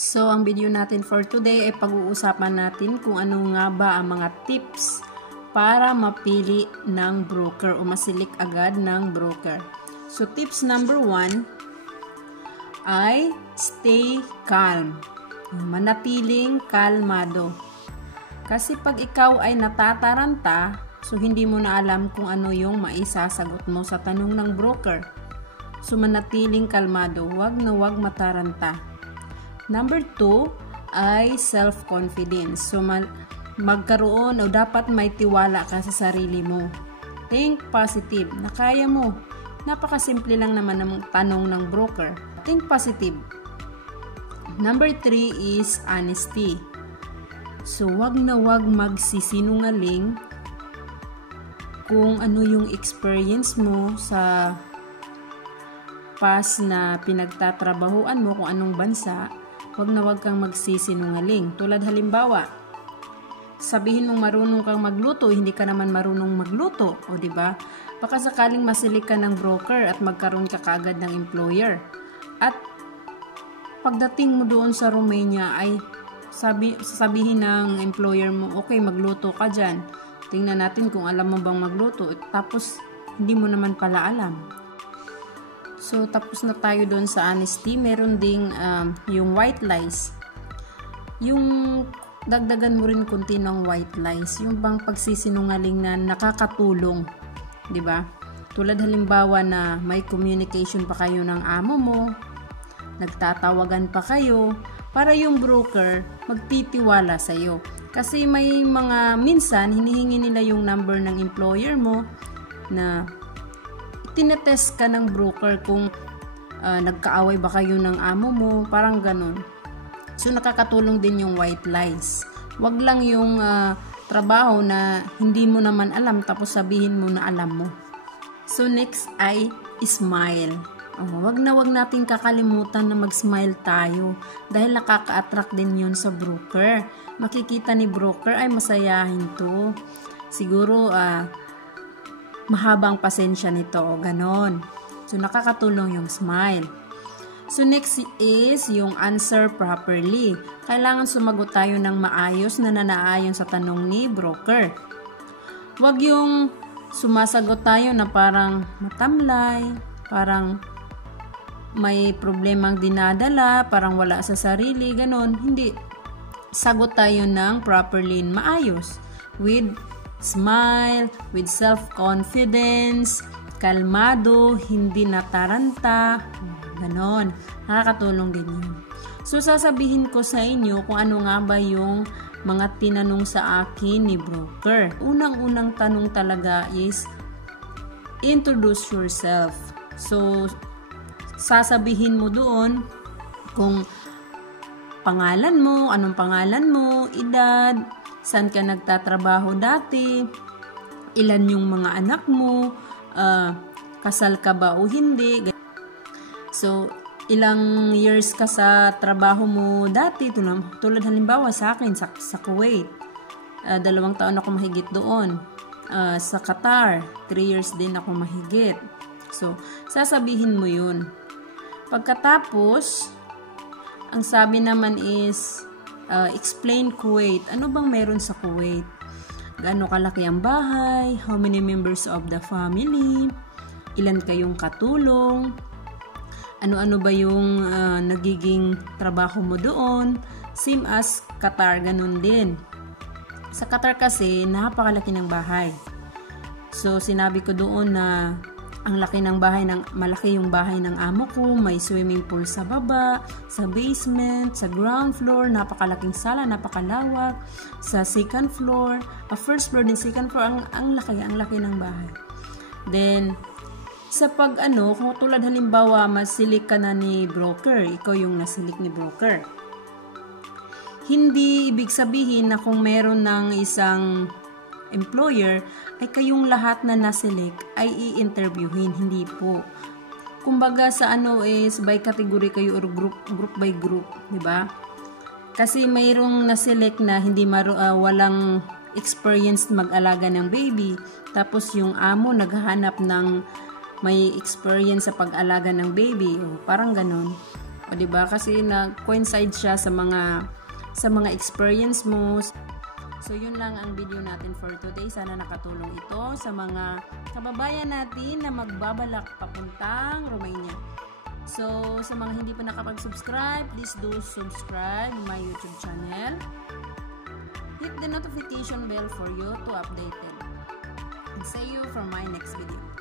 So, ang video natin for today ay pag-uusapan natin kung ano nga ba ang mga tips para mapili ng broker o masilik agad ng broker. So, tips number 1 ay stay calm. Manatiling kalmado. Kasi pag ikaw ay natataranta, so hindi mo na alam kung ano yung maisasagot mo sa tanong ng broker. So, manatiling kalmado. Huwag na huwag mataranta. Number 2 ay self-confidence. So, magkaroon o dapat may tiwala ka sa sarili mo. Think positive na kaya mo. Napakasimple lang naman ng tanong ng broker. Think positive. Number 3 is honesty. So, wag na wag magsisinungaling kung ano yung experience mo sa past na pinagtatrabahuan mo, kung anong bansa. Wag na wag kang magsisinungaling. Tulad halimbawa, sabihin mong marunong kang magluto, hindi ka naman marunong magluto, o di ba? Baka sakaling masilik ka ng broker at magkaroon ka kaagad ng employer. At pagdating mo doon sa Romania ay sabihin ng employer mo, okay, magluto ka dyan. Tingnan natin kung alam mo bang magluto. Tapos, hindi mo naman pala alam. So, tapos na tayo doon sa honesty. Meron ding yung white lies. Yung dagdagan mo rin kunti ng white lies. Yung bang pagsisinungaling na nakakatulong. Diba? Tulad halimbawa na may communication pa kayo ng amo mo. Nagtatawagan pa kayo. Para yung broker magtitiwala sa'yo. Kasi may mga minsan, hinihingi nila yung number ng employer mo na tinetest ka ng broker kung nagkaaway ba kayo ng amo mo, parang ganun. So, nakakatulong din yung white lies. Wag lang yung trabaho na hindi mo naman alam tapos sabihin mo na alam mo. So, next ay smile. Wag na wag natin kakalimutan na mag-smile tayo dahil nakaka-attract din yun sa broker. Makikita ni broker ay masayahin to. Siguro, mahabang pasensya nito o ganon. So, nakakatulong yung smile. So, next is yung answer properly. Kailangan sumagot tayo ng maayos na nanaayon sa tanong ni broker. Huwag yung sumasagot tayo na parang matamlay, parang may problemang dinadala, parang wala sa sarili, ganon. Hindi. Sagot tayo ng properly, maayos. With smile, with self-confidence, kalmado, hindi nataranta, ganon. Nakakatulong din yun. So, sasabihin ko sa inyo kung ano nga ba yung mga tinanong sa akin ni broker. Unang-unang tanong talaga is, introduce yourself. So, sasabihin mo doon kung pangalan mo, anong pangalan mo, edad, saan ka nagtatrabaho dati, ilan yung mga anak mo, kasal ka ba o hindi. So, ilang years ka sa trabaho mo dati, tulad halimbawa sa akin, sa Kuwait. 2 taon ako mahigit doon. Sa Qatar, 3 years din ako mahigit. So, sasabihin mo yun. Pagkatapos, ang sabi naman is, explain Kuwait. Ano bang meron sa Kuwait? Gaano kalaki ang bahay? How many members of the family? Ilan kayong katulong? Ano-ano ba yung nagiging trabaho mo doon? Same as Qatar, ganun din. Sa Qatar kasi, napakalaki ng bahay. So, sinabi ko doon na ang laki ng bahay, malaki yung bahay ng amo ko, may swimming pool sa baba, sa basement, sa ground floor, napakalaking sala, napakalawak, sa second floor, first floor din, second floor, ang laki ng bahay. Then, sa kung tulad halimbawa, masilik ka na ni broker, ikaw yung nasilik ni broker. Hindi ibig sabihin na kung meron ng isang employer, ay kayong lahat na naselect ay i-interviewin, hindi po. Kumbaga sa is by category kayo or group by group, di ba? Kasi mayroong naselect na hindi walang experience mag-alaga ng baby, tapos yung amo naghahanap ng may experience sa pag-alaga ng baby, o parang ganon. O diba? Kasi nag-coincide siya sa mga experience mo. So yun lang ang video natin for today. Sana nakatulong ito sa mga kababayan natin na magbabalak papuntang Romania. So sa mga hindi pa nakapag-subscribe, please do subscribe my YouTube channel. Hit the notification bell for you to update it. And see you for my next video.